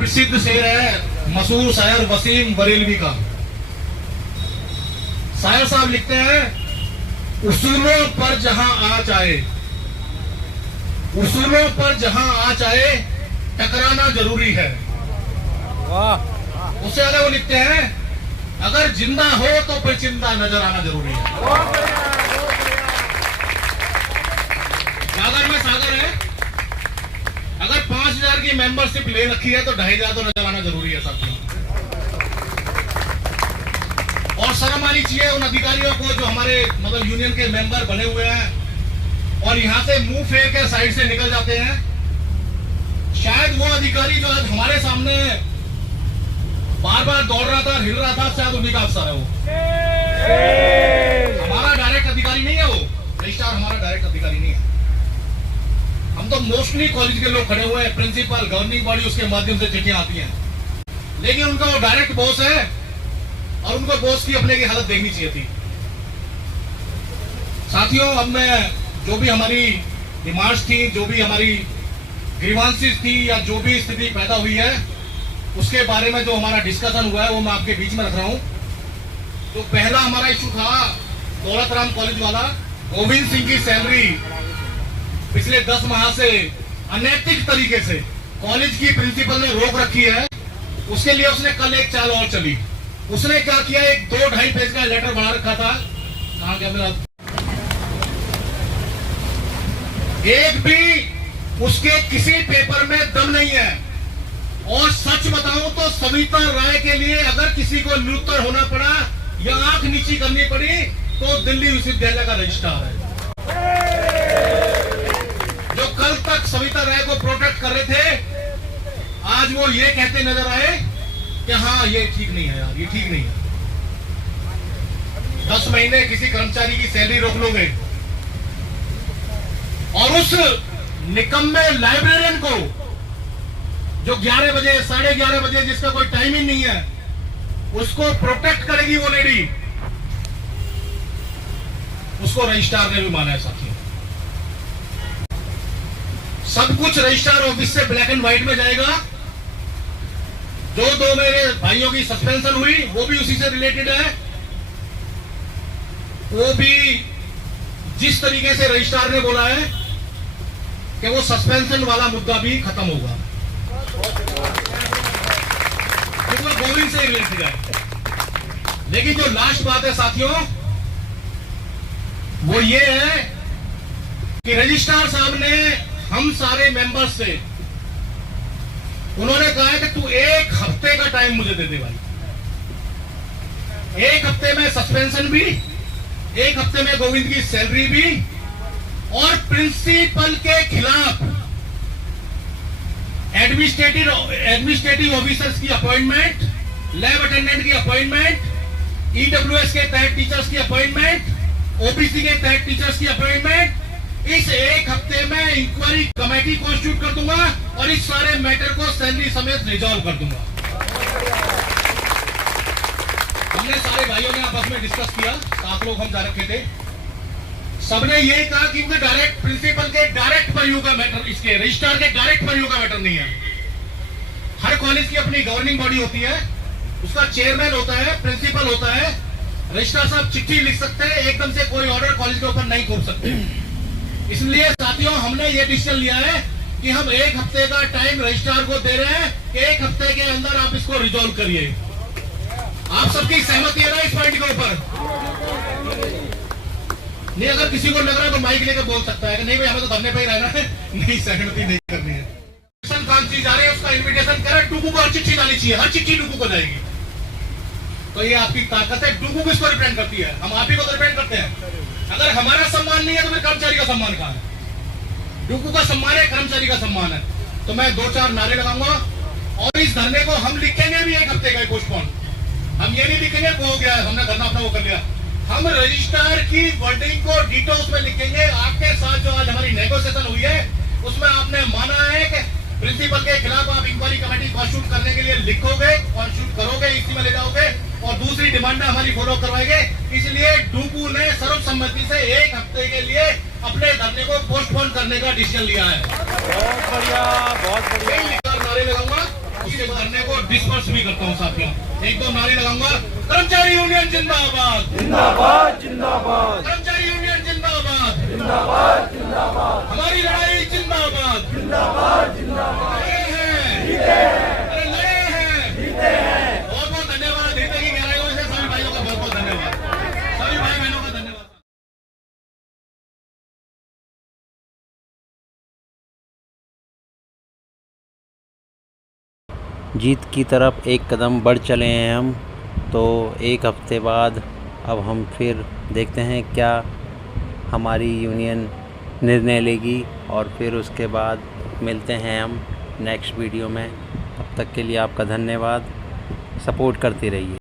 प्रसिद्ध शेर है मशहूर शायर वसीम बरेलवी का। शायर साहब लिखते हैं, उसूलों पर जहां आँच आए, उसूलों पर जहां आँच आए टकराना जरूरी है। वाह। उससे आगे वो लिखते हैं, अगर जिंदा हो तो फिर चिंता नजर आना जरूरी है। सागर में सागर है, अगर 5000 की मेंबरशिप ले रखी है तो 2500 तो नजर आना जरूरी है साथियों। और शर्म आनी चाहिए उन अधिकारियों को जो हमारे मतलब यूनियन के मेंबर बने हुए हैं और यहां से मुंह फेर के साइड से निकल जाते हैं। शायद वो अधिकारी जो आज हमारे सामने बार बार दौड़ रहा था, हिल रहा था, शायद उन्हीं का अफसर है वो। हमारा डायरेक्ट अधिकारी नहीं है वो, रजिस्ट्रार हमारा डायरेक्ट अधिकारी नहीं है। हम तो मोस्टली कॉलेज के लोग खड़े हुए हैं, प्रिंसिपल, गवर्निंग बॉडी, उसके माध्यम से चिट्ठियां आती हैं, लेकिन उनका वो डायरेक्ट बॉस है और उनको बॉस की अपने की हालत देखनी चाहिए थी। साथियों, अब मैं जो भी हमारी डिमांड्स थी, जो भी हमारी ग्रीवांसेस थी या जो भी स्थिति पैदा हुई है, उसके बारे में जो हमारा डिस्कशन हुआ है वो मैं आपके बीच में रख रहा हूं। तो पहला हमारा इशू था दौलत राम कॉलेज वाला। गोविंद सिंह की सैलरी पिछले 10 माह से अनैतिक तरीके से कॉलेज की प्रिंसिपल ने रोक रखी है। उसके लिए उसने कल एक चाल और चली। उसने क्या किया, एक 2-2.5 पेज का लेटर बना रखा था। कहां गया मेरा, एक भी उसके किसी पेपर में दम नहीं है। और सच बताऊं तो सविता राय के लिए अगर किसी को निरुत्तर होना पड़ा या आंख नीची करनी पड़ी तो दिल्ली विश्वविद्यालय का रजिस्ट्रार है, जो कल तक सविता राय को प्रोटेक्ट कर रहे थे। आज वो ये कहते नजर आए कि हाँ ये ठीक नहीं है यार, ये ठीक नहीं है। 10 महीने किसी कर्मचारी की सैलरी रोक लोगे और उस निकम्मे लाइब्रेरियन को जो 11 बजे 11:30 बजे जिसका कोई टाइम ही नहीं है, उसको प्रोटेक्ट करेगी वो लेडी, उसको रजिस्ट्रार ने भी माना है साथियों। सब कुछ रजिस्ट्रार ऑफिस से ब्लैक एंड व्हाइट में जाएगा। जो 2 मेरे भाइयों की सस्पेंशन हुई वो भी उसी से रिलेटेड है। वो भी जिस तरीके से रजिस्ट्रार ने बोला है कि वो सस्पेंशन वाला मुद्दा भी खत्म होगा, क्योंकि गोविंद से रिलेटेड है। लेकिन जो लास्ट बात है साथियों वो ये है कि रजिस्ट्रार साहब ने हम सारे मेंबर्स से उन्होंने कहा है कि तू 1 हफ्ते का टाइम मुझे दे दे भाई। 1 हफ्ते में सस्पेंशन भी, 1 हफ्ते में गोविंद की सैलरी भी, और प्रिंसिपल के खिलाफ एडमिनिस्ट्रेटिव ऑफिसर्स की अपॉइंटमेंट, लैब अटेंडेंट की अपॉइंटमेंट, ईडब्ल्यूएस के तहत टीचर्स की अपॉइंटमेंट, ओबीसी के तहत टीचर्स की अपॉइंटमेंट। इस 1 हफ्ते में इंक्वायरी कमेटी कॉन्स्टिट्यूट कर दूंगा और इस सारे मैटर को सैलरी समेत रिजॉल्व कर दूंगा। हमने सारे भाइयों ने आपस में डिस्कस किया, 7 लोग हम जा रखे थे। सबने ये कहा कि उनके डायरेक्ट प्रिंसिपल के डायरेक्ट परव्यू का मैटर, इसके रजिस्ट्रार के डायरेक्ट परव्यू का मैटर नहीं है। हर कॉलेज की अपनी गवर्निंग बॉडी होती है, उसका चेयरमैन होता है, प्रिंसिपल होता है। रजिस्ट्रार साहब चिट्ठी लिख सकते हैं, एकदम से कोई ऑर्डर कॉलेज के ऊपर नहीं थोप सकते। इसलिए साथियों हमने ये डिसीजन लिया है कि हम 1 हफ्ते का टाइम रजिस्ट्रार को दे रहे हैं कि 1 हफ्ते के अंदर आप इसको रिजॉल्व करिए। आप सबकी सहमति है ना इस पॉइंट के ऊपर? नहीं, अगर किसी को लग रहा है तो माइक लेकर बोल सकता है कि नहीं भाई हमें तो धरने पे ही रहना है, नहीं सहमति नहीं करनी है। काम चीज आ रही है, उसका इन्विटेशन करें, डुगू को हर चिट्ठी डाली चाहिए, हर चिट्ठी डुगू को जाएगी। तो ये आपकी ताकत है, डुगू किसको रिप्रेजेंट करती है? हम आप ही को तो रिप्रेजेंट करते हैं। अगर हमारा सम्मान नहीं है तो फिर कर्मचारी का सम्मान कहां है? डुगू का सम्मान है, कर्मचारी का सम्मान है। तो मैं 2-4 नारे लगाऊंगा और इस धरने को हम लिखेंगे भी 1 हफ्ते का पोस्टपोन। हम ये नहीं लिखेंगे वो हो गया हमने धरना अपना वो कर लिया। हम रजिस्ट्रार की वर्डिंग को डिटो उसमें लिखेंगे। आपके साथ जो आज हमारी नेगोशिएशन हुई है उसमें आपने माना है कि प्रिंसिपल के खिलाफ आप इंक्वायरी कमेटी कॉन्स्टिट्यूट करने के लिए लिखोगे, कॉन्स्टिट्यूट करोगे, इसी में ले जाओगे और दूसरी डिमांड हमारी फॉलो करवाएंगे। इसलिए डूबू ने सर्वसम्मति से 1 हफ्ते के लिए अपने धरने को पोस्टपोन करने का डिसीजन लिया है। बहुत बढ़िया, बहुत बढ़िया। नारे लगाऊंगा इस धरने को डिस्पर्स भी करता हूँ साथियों। एक दो नारे लगाऊंगा, कर्मचारी यूनियन जिंदाबाद, जिंदाबाद जिंदाबाद कर्मचारी यूनियन जिंदाबाद, जिंदाबाद जिंदाबाद, हमारी लड़ाई जिंदाबाद, जिंदाबाद जिंदाबाद, लड़े हैं, जीते हैं, अरे लड़े हैं, जीते हैं। बहुत बहुत धन्यवाद। हृदय की गहराइयों से सभी भाइयों का बहुत बहुत धन्यवाद, सभी भाई बहनों का धन्यवाद। जीत की तरफ एक कदम बढ़ चले हैं हम। तो एक हफ्ते बाद अब हम फिर देखते हैं क्या हमारी यूनियन निर्णय लेगी, और फिर उसके बाद मिलते हैं हम नेक्स्ट वीडियो में। तब तक के लिए आपका धन्यवाद। सपोर्ट करते रहिए।